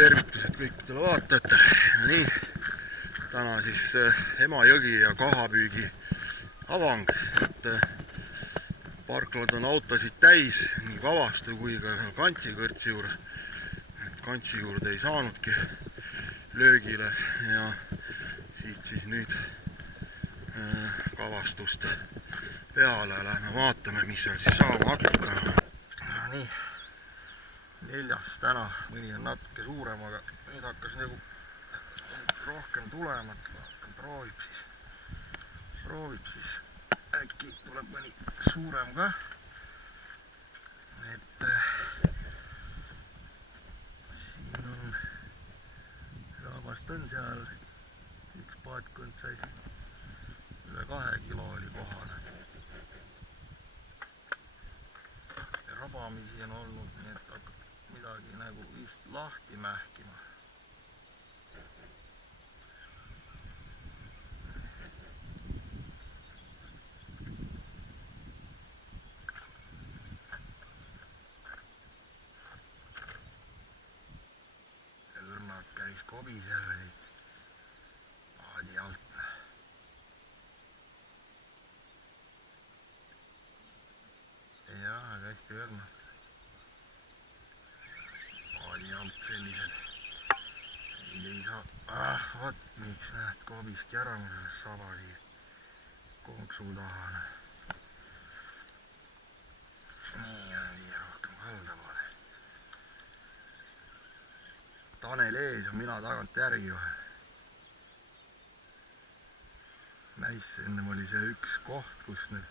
tervitused kõikidele vaatajatele. Nii, täna siis Emajõgi ja kahapüügi avang, et parklad on autosid täis nii Kavastu kui ka Kantsi kõrtsi juures. Et Kantsi juurde ei saanudki löögile ja siit siis nüüd Kavastust peale lähme vaatame, mis seal siis saama hakkab täna. Nii, 4. täna, mõni on natuke suurem, aga nüüd hakkas nagu rohkem tulema, vaatan, proovib siis, äkki tuleb mõni suurem ka, et siin on rabast on seal, üks paatkond sai üle 2 kilo oli kohal. Rabamisi on olnud, nii et hakkab midagi nagu vist lahti mähkima. Õrnad käis kobis jälle neid paadi alt. Jah, aga hästi õrnad. Paadi alt sellised. Ei saa, vaat miks näed, kobiski ära selles saba siia konksu taha. Nii on viia rohkem kalda poole. Tanel ees ja mina tagant järgi vahel. Näis, ennem oli see üks koht, kus nüüd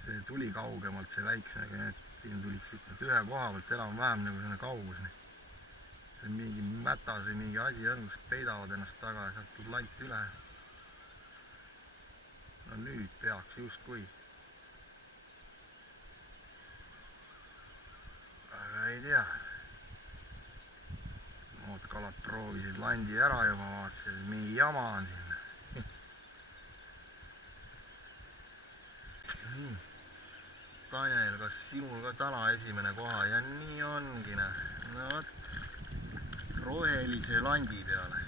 see tuli kaugemalt, see väiksega, et siin tulid siit nüüd ühe koha pealt enam-vähem nagu selline kaugus. See on mingi mätas või mingi asi on, kus peidavad ennast taga ja sealt tuleb lant üle. No nüüd peaks just kui. Aga ei tea. Muud kalad proovisid landi ära juba vaatasid, et mingi jama on siin. Nii. Tanel, kas sinul ka täna esimene koha? Ja nii ongi, no võt, rohelise landi peale.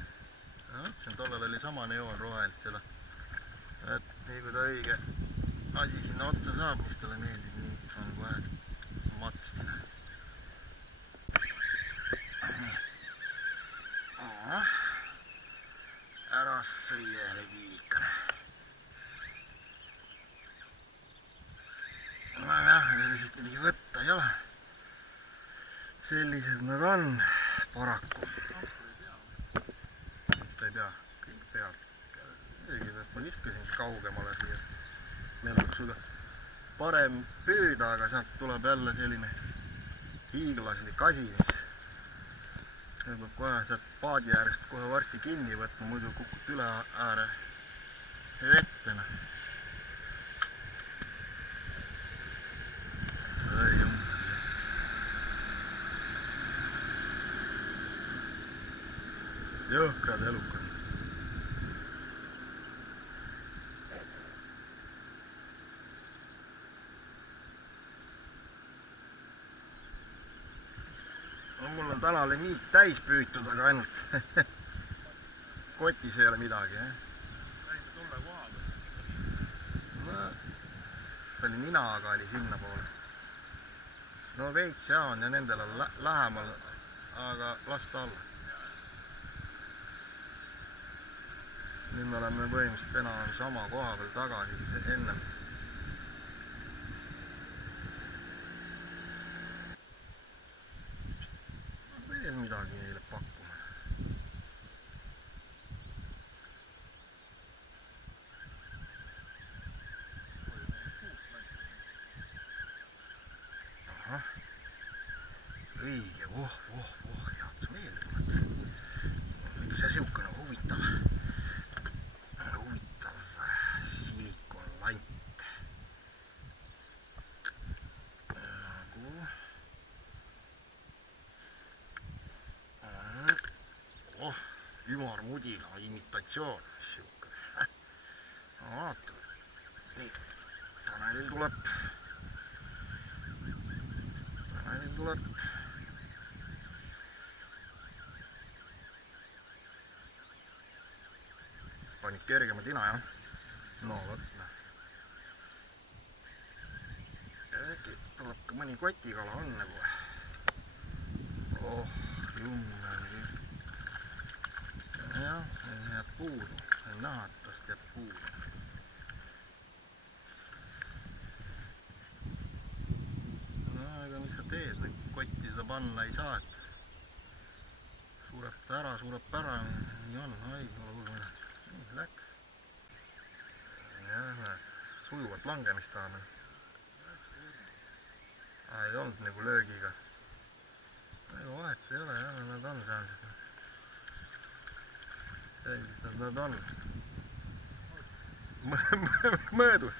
No võt, tollel oli samane joon rohelist seda. Et nii kui ta õige asi sinna otsa saab, mis talle meeldib, nii on kohe matstina. Ära sõiele viikane. No jah, sellised midagi võtta ei ole. Sellised nad on paraku. Ta ei pea, kõik peab. Ma viskasin kaugemale siia. Meil on sulle parem püüda, aga sealt tuleb jälle selline hiiglaslik asi, mis peab kohe sealt paadi äärest kohe varsti kinni võtma, muidu kukut üle ääre vettena. Jõhkrad elukad. No, mul on täna limiit täis püütud, aga ainult kotis ei ole midagi. Näid tolle koha peal? No, ta oli mina, aga oli sinna poole. No veits ja on ja nendel on lähemal, aga lasta alla. Nüüd me oleme põhimõtteliselt enam sama koha peal tagasi, kui ennem. Veel midagi neile pakkuma. Ahah, õige, head sa meelde tuled. Miks see siukene huvitav silikonlant. Nagu ümarmudila imitatsioon. Siukene. Vaatame. Nii, Tanelil tuleb nüüd kergema tina, jah. No vot. Äkki tuleb ka mõni kotikala on nagu. Oh, jummel küll. Jah, jääb puudu. Näha, et tast jääb puudu. No ega mis sa teed, kotti seda panna ei saa, et sureb ta ära, nii on, ei ole hull midagi. Nii, läks. Jah, sujuvat langemist tahame. Ei olnud nagu löögiga. Ega vahet ei ole, jah, nad on sellised. Sellised nad on. Mõõdus.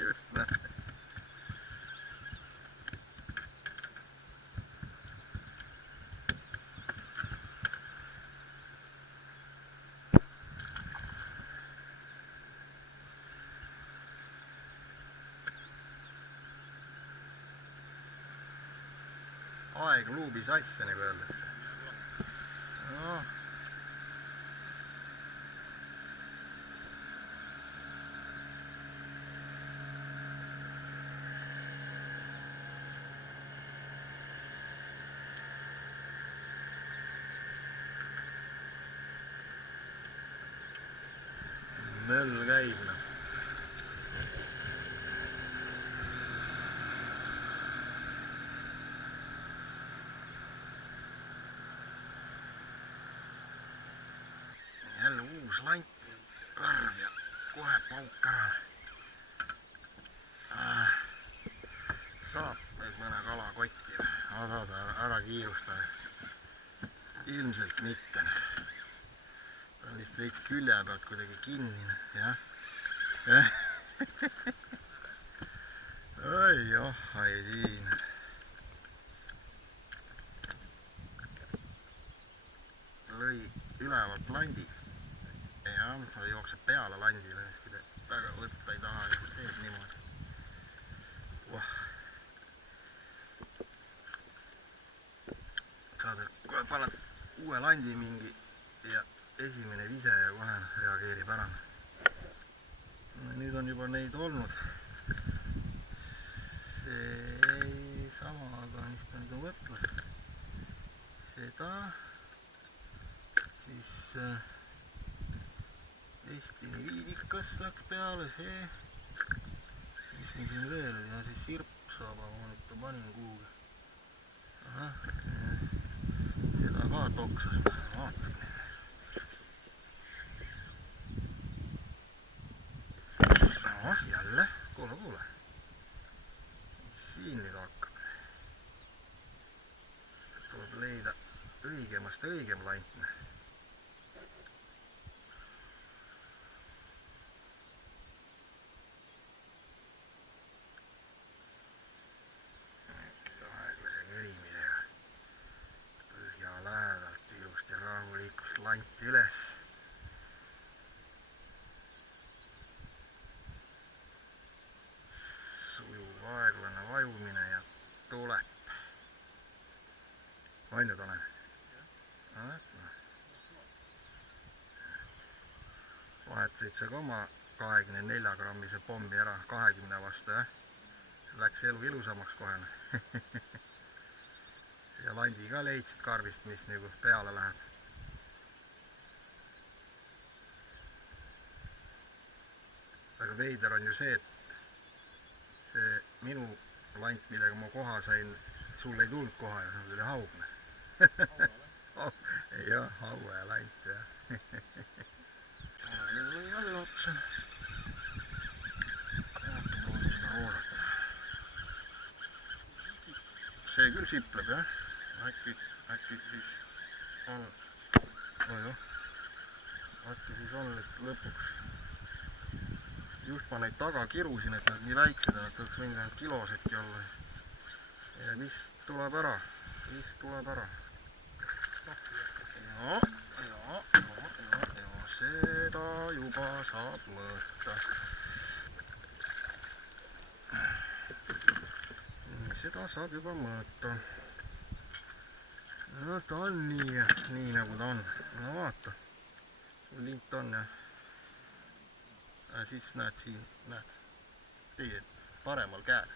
Just, näe. Aeg luubis asja, nagu öeldakse. No. Möll käib, noh. Jälle uus lant värv ja kohe pauk ära. Saab nüüd mõne kala kotti. Saad ära kiirustada. Ilmselt mitte. Ta on lihtsalt veits külje pealt kuidagi kinni. Jah. Oi, oh, ei siin. Lõi ülevalt landi. Ja, ta jookseb peale landile, väga võtta ei taha, teeb niimoodi. Saad, kohe paned uue landi mingi ja esimene vise ja kohe reageerib ära. Nüüd on juba neid olnud. See samaga, mis ta nüüd on võtnud. Seda, siis Eestini viidikas läks peale, see, mis meil siin veel oli, ja siis sirpsaba, ma nüüd ta panin kuhugi. Ahah, seda ka toksas, vaatan. No, jälle, kuule. Siin nüüd hakkab. Tuleb leida õigemast õigem lantne. Lant üles. Sujuv aeglane vajumine ja tuleb. On ju, Tanel? Vahetasid sa ka oma 24 grammise pommi ära 20 vastu, jah? Läks elu ilusamaks kohe. Ja landi ka leidsid karbist, mis nagu peale läheb. Aga veider on ju see, et see minu lant, millega ma koha sain, sul ei tulnud koha ja sul tuli haugne. Jah, haue lant, jah. Nüüd või jälle otsa. Proovin seda roosat. See küll sipleb, jah. Äkki siis on, äkki siis on nüüd lõpuks. Just ma neid taga kirusin, et nad nii väiksed on, et võiks võinud vähemalt kilosedki olla. Ja vist tuleb ära. Ja, seda juba saab mõõta. Nii, seda saab juba mõõta. No ta on nii nagu ta on. No vaata. Sul lint on ja Ja siis näed siin, näed, teie paremal käel.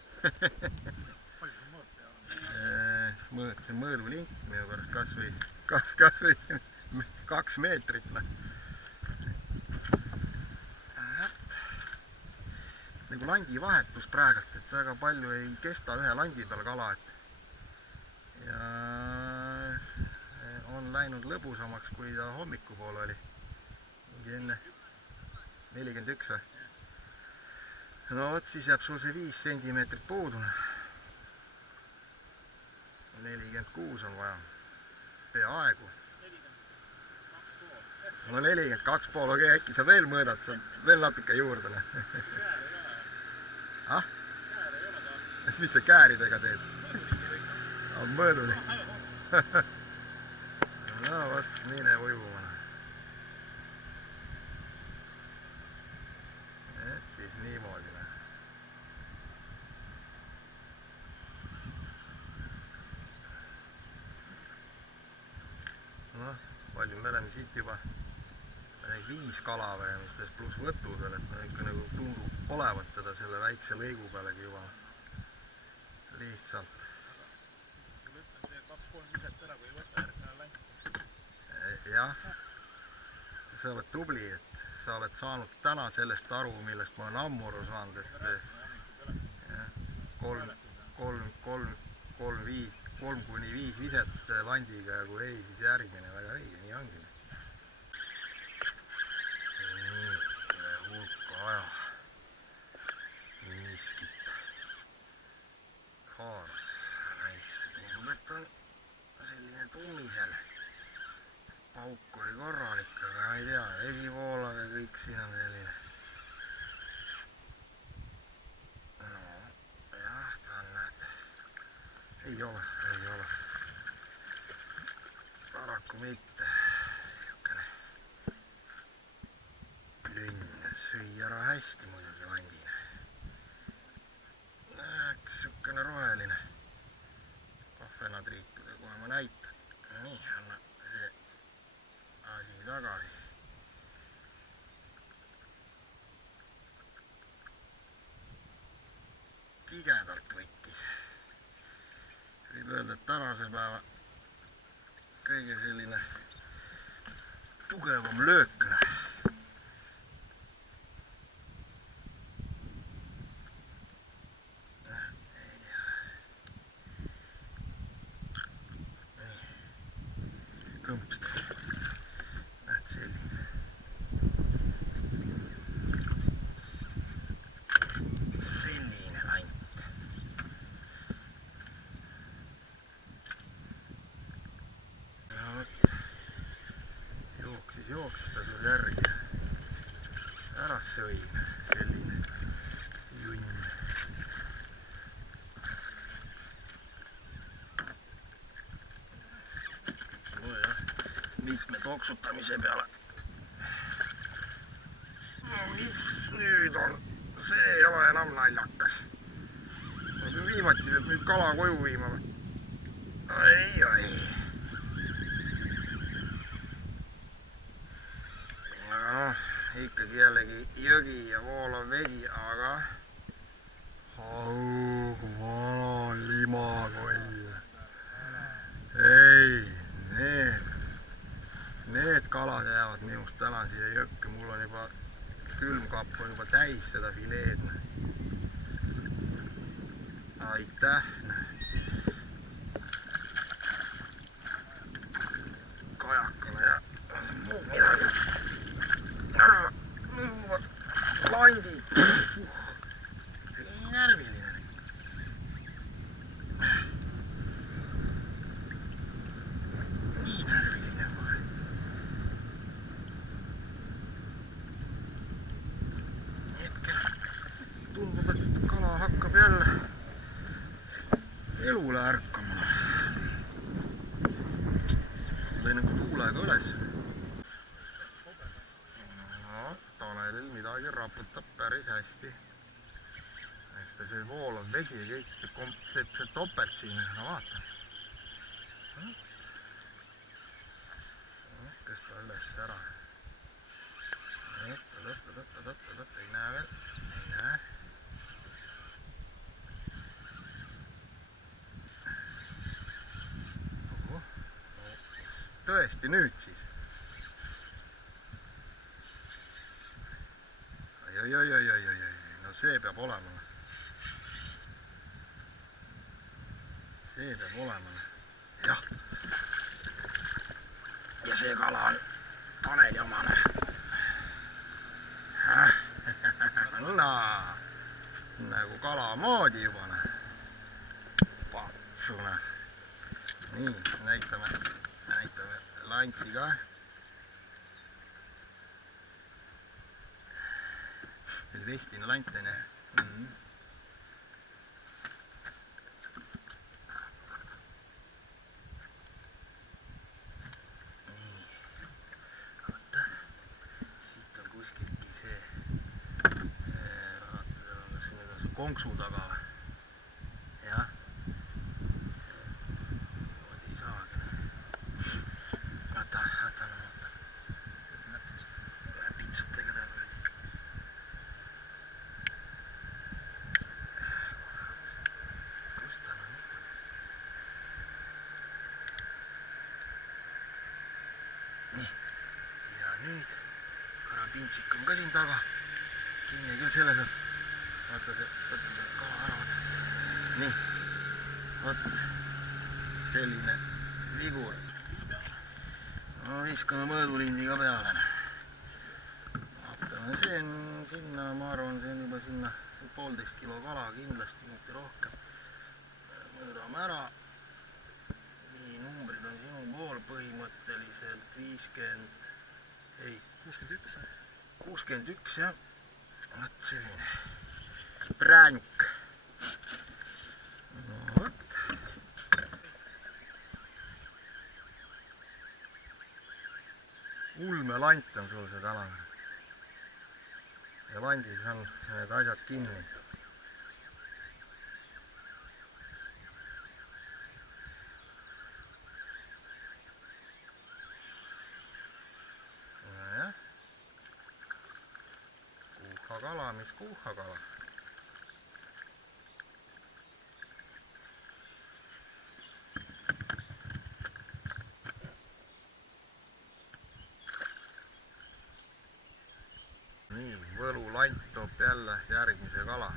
Mõõt, see on mõõdulink minu pärast kas või 2 meetrit. Nagu landi vahetus praegult, et väga palju ei kesta ühe landi peal kala, ja on läinud lõbusamaks, kui ta hommikupool oli. Mingi enne 41 või? No vot, siis jääb sul see 5 sentimeetrit puudu. 46 on vaja. Peaaegu. No 42,5, okei, äkki sa veel mõõdad, sa veel natuke juurde. Ah? Mis sa kääridega teed? Mõõduli. No vot, mine ujuma. Et siis niimoodi. Noh, palju me oleme siit juba 5 kala või mis pluss võtud veel, et ikka nagu tundub olevat teda selle väikse lõigu pealegi juba lihtsalt. Jah, sa oled tubli, et sa oled saanud täna sellest aru, millest ma olen ammu aru saanud, et 3-5 viset landiga ja kui ei, siis järgmine, väga õige, nii ongi. Nii, hulka aja miskit haaras. Tundub, et on selline tummisel. Pauk oli korralik, aga ma ei tea, esivoolaga kõik siin on selline. No, jah, ta on, näed. Ei ole. Paraku mitte. Jukene lünn sõi ära hästi muidugi landine. Näeks jukene roheline. Kahvenadriikude kohe ma näitan. Nii, anna see asi tagasi. Tigedalt võttis. Võib öelda, et tänase päeva kõige selline tugevam löökne. Kõmpst. Näed selline. Selline lant. Jooksis ta sul järgi. Ära sõin, selline junn. No jah, mitme toksutamise peale. No mis nüüd on? See ei ole enam naljakas. Viimati peab nüüd kala koju viima või? Oi. Ikkagi jällegi jõgi ja voolav vesi, aga vana limakoll. Ei, need kalad jäävad minust täna siia jõkke, mul on juba külmkapp on juba täis seda fileed. Aitäh. Kajakale ja muu midagi. Lõhuvad landid. See on närviline. Nii närviline kohe. Hetkel tundub, et kala hakkab jälle elule ärkama. Lõi nagu tuulega üles. Tanelil midagi raputab päris hästi. Eks ta see voolav vesi ja kõik see topelt siin, no vaata. Kes ta üles ära. Tõtta. tõesti nüüd siis. Oi, no see peab olema. See peab olema. Jah. Ja see kala on Taneli omane. No, nagu kala moodi juba. Patsuna. Nii, näitame lanti ka. Vestine lant on ja. Nii. Vaata. Siit on kuskiltki see. Vaata, seal on kas nüüd on see konksu taga või. Jah. Moodi ei saagi. Vaata. Pitsutega ta võidi. Nüüd karapintsik on ka siin taga. Kinni küll selle saab. Vaata see, võtta see kala ära. Nii. Vot. Selline vigur. No viskame mõõdulindi ka peale. Vaatame sinna, ma arvan, see on juba sinna 1,5 kilo kala kindlasti, mitte rohkem. Mõõdame ära. Nii, numbrid on sinu pool põhimõtteliselt 50. Ei, 61 jah. Vot selline pränk. No vot. Ulmelant on sul see täna. Ja landis on need asjad kinni. Kala, mis kuuhakala. Nii, võlulant toob jälle järgmise kala.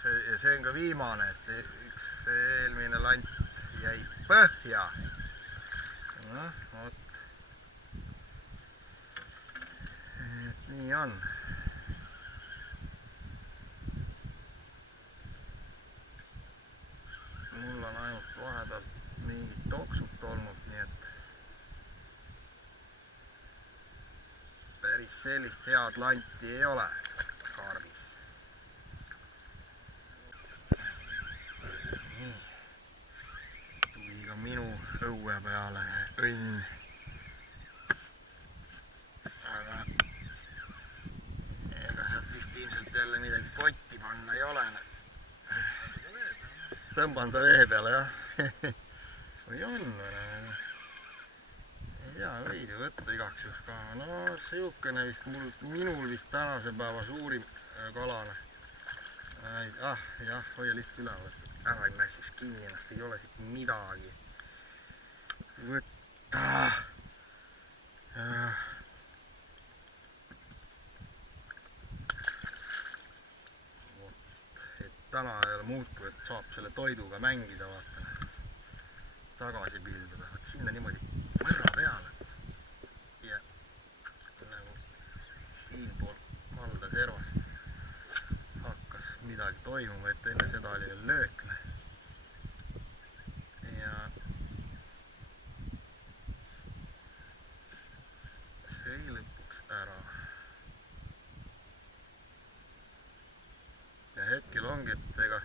See on ka viimane, et üks eelmine lant jäi põhja. No, vot. Nii on. Mul on ainult vahepeal mingid toksud olnud, nii et päris sellist head lanti ei ole karbis. Nii. Tuli ka minu õue peale õnn. Ilmselt jälle midagi kotti panna ei ole. Tõmban ta vee peale, jah. Või on? Ei tea, võid ju võtta igaks juhus ka. No siukene vist minul vist tänase päeva suurim kalane. Jah, hoia lihtsalt üleval. Ära ei mässiks kinni ennast, ei ole siit midagi. Võtta. Täna ei ole muutu, et saab selle toiduga mängida, vaata. Tagasi pilduda. Vaat sinna niimoodi mõrra peale. Ja nagu siinpool kalda servas hakkas midagi toimuma, et enne seda oli veel löökne. Ja sõi lõpuks ära. Ja hetkel ongi, et ega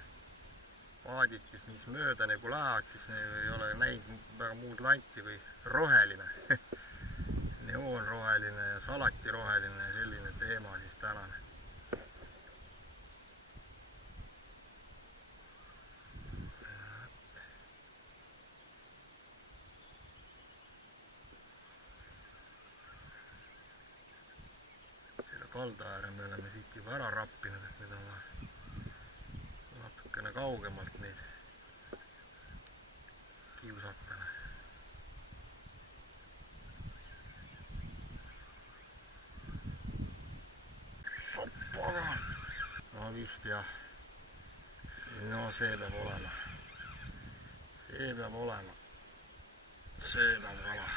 paadikest, mis mööda nagu lähevad, siis ei ole näinud väga muud lanti kui roheline. Neoonroheline ja salatiroheline ja selline teema siis tänane. Selle kalda ääre me oleme siit juba ära rappinud, et nüüd on natukene kaugemalt neid no vist jah. No see peab olema. See peab olema. Söödav kala.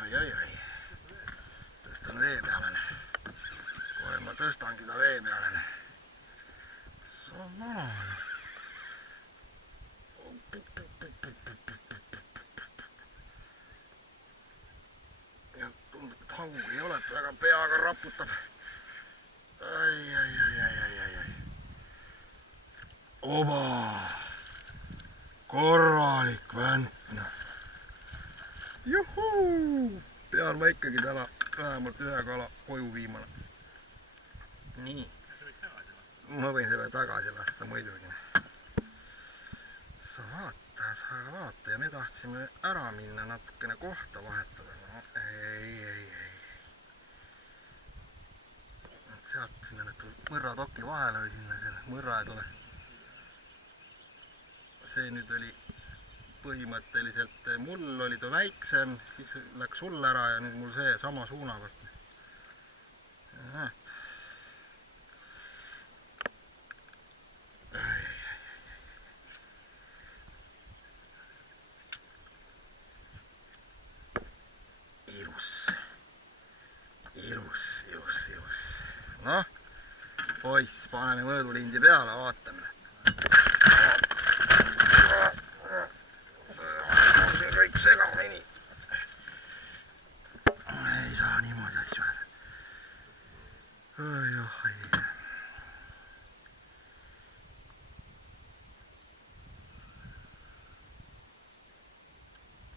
Ai. Tõstan vee peale. Kohe ma tõstangi ta vee peale. See on vana. Ja tundub, et haugu ei ole, et väga peaga raputab. Ai. Oba! Korralik väntna. Juhuu! Pean ma ikkagi täna vähemalt ühe kala koju viimana. Nii. Ma võin selle tagasi lasta muidugi. Sa vaata ja me tahtsime ära minna natukene kohta vahetada. No ei. Sealt sinna nüüd mõrratoki vahele või sinna selle mõrra ei tule. See nüüd oli põhimõtteliselt, mul oli ta väiksem, siis läks sul ära ja nüüd mul see sama suuna pealt. Ilus. Noh, poiss, paneme mõõdulindi peale, vaatame. See on kõik segamini. Ei saa niimoodi asju ajada. Ai.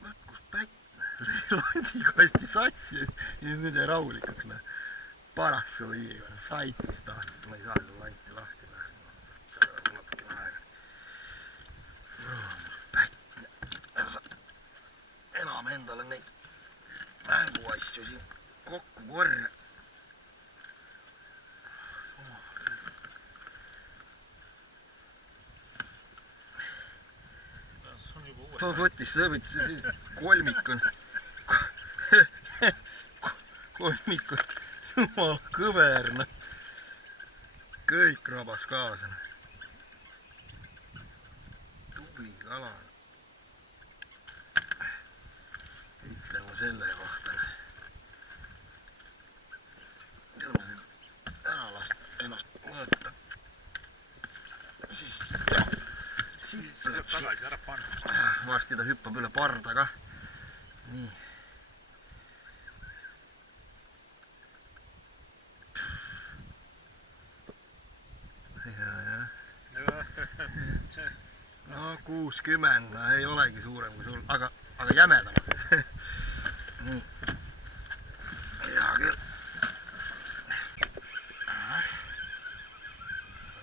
Võt, kus pätne. Landikasti sassi ja nüüd jäi rahulikuks. Paras sulle iiga. Saitis tahtsid. Ma ei saa seda lanti lahti päästa. Natukene aega. Pätne. Enam endale neid mänguasju siin kokku korja. Too võttis, see võttis kolmik on. Jumala kõverna. Kõik rabas kaasa. Tubli kala. Ütleme selle kohta. Küll ma ära lasta ennast mõõta. Siis tuleb tagasi ära panna. Varsti ta hüppab üle parda ka. Nii. No 60, ei olegi suurem kui sul, aga jämedam. Nii. Hea küll.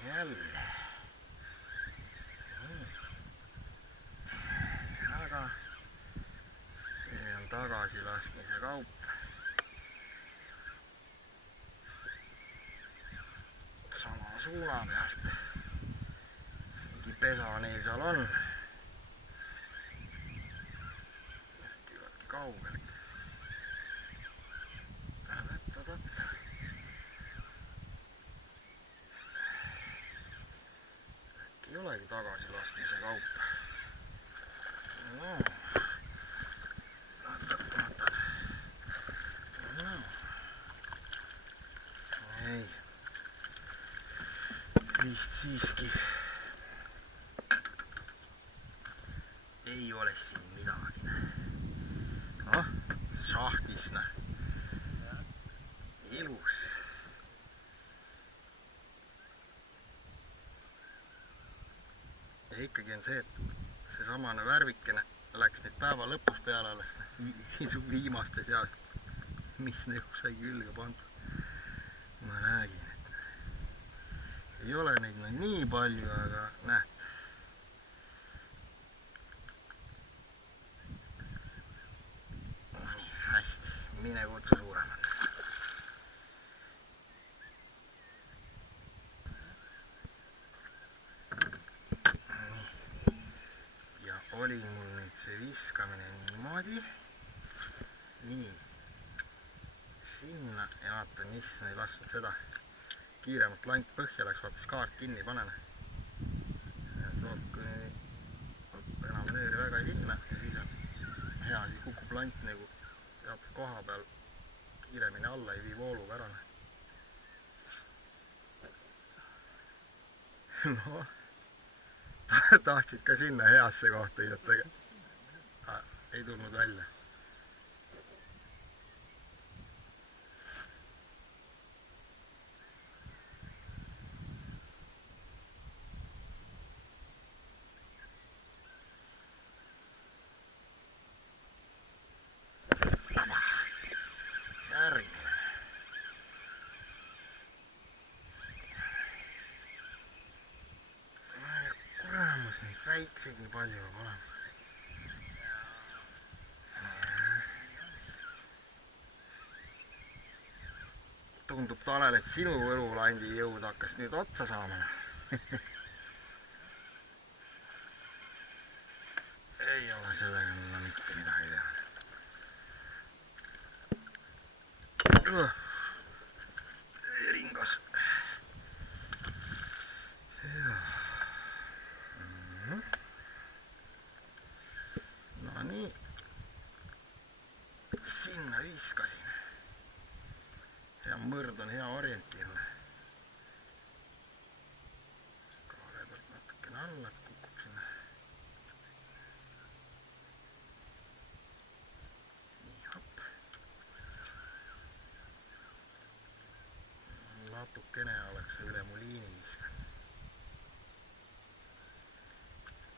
Jälle. Aga see on tagasilaskmise kaup. Sama suuna pealt. Pesa neil seal on. Küllaltki kaugelt. Äkki ei olegi tagasilaskmise kaup. No. Ei. Vist siiski. Ei ole siin midagi. Noh, sahtis. Ilus. Ja ikkagi on see, et see samane värvikene läks nüüd päeva lõpus peale alles viimaste seast, mis nagu sai külge pandud. Ma räägin, et ei ole neid nii palju, aga näed. Mine kutsu suuremad. Ja oli mul nüüd see viskamine niimoodi. Nii. sinna ja vaatan, issand, ei lasknud seda kiiremalt lant põhja läks, vaatas kaart kinni, panen. Lood, kui enam nööri väga ei linna ja siis on hea, siis kukub lant nagu teatud koha peal kiiremini alla, ei vii vooluga ära. No, tahtsid ka sinna heasse kohta jõuda, ei tulnud välja. Järgmine. Kuramus, neid väikseid nii palju peab olema. Tundub, Tanel, et sinu võlulandi jõud hakkas nüüd otsa saama. Ei ole sellega mulle mitte midagi teha. Ringas. No nii. Sinna viskasin. Hea mõrd on hea orientiirne. Kaare pealt natukene alla, et kukub sinna. Nii, hopp. Natukene oleks üle mu liini viskan.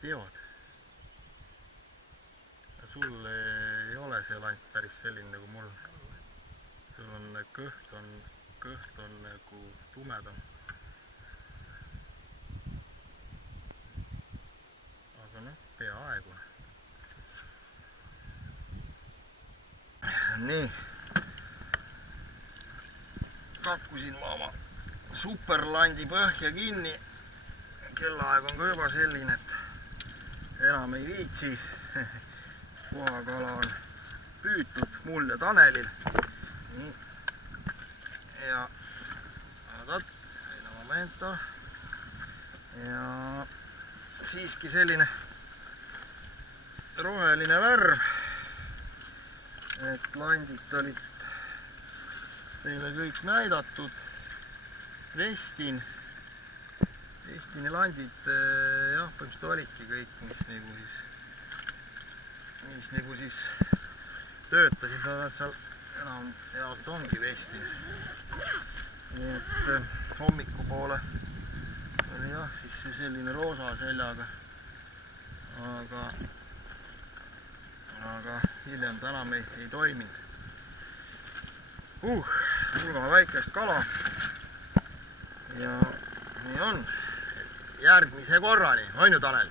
Teod. Sul ei ole see lant päris selline nagu mul. Sul on kõht on nagu tumedam. Aga noh, peaaegu. Nii. Kakkusin ma oma superlandi põhja kinni. Kellaaeg on ka juba selline, et enam ei viitsi. Puhakala on püütud mul ja Tanelil. Nii. Ja vaadad, aina momento. Ja siiski selline roheline värv. Et landid olid teile kõik näidatud. Vestini landid, jah, põhimõtteliselt olidki kõik, mis nagu siis töötasid, nad seal enam jaolt ongi Vestini. Nii et hommiku poole oli jah, siis selline roosa seljaga, aga hiljem täna meil ei toiminud. Hulga väikest kala ja nii on. Järgmise korrani, on ju, Tanel?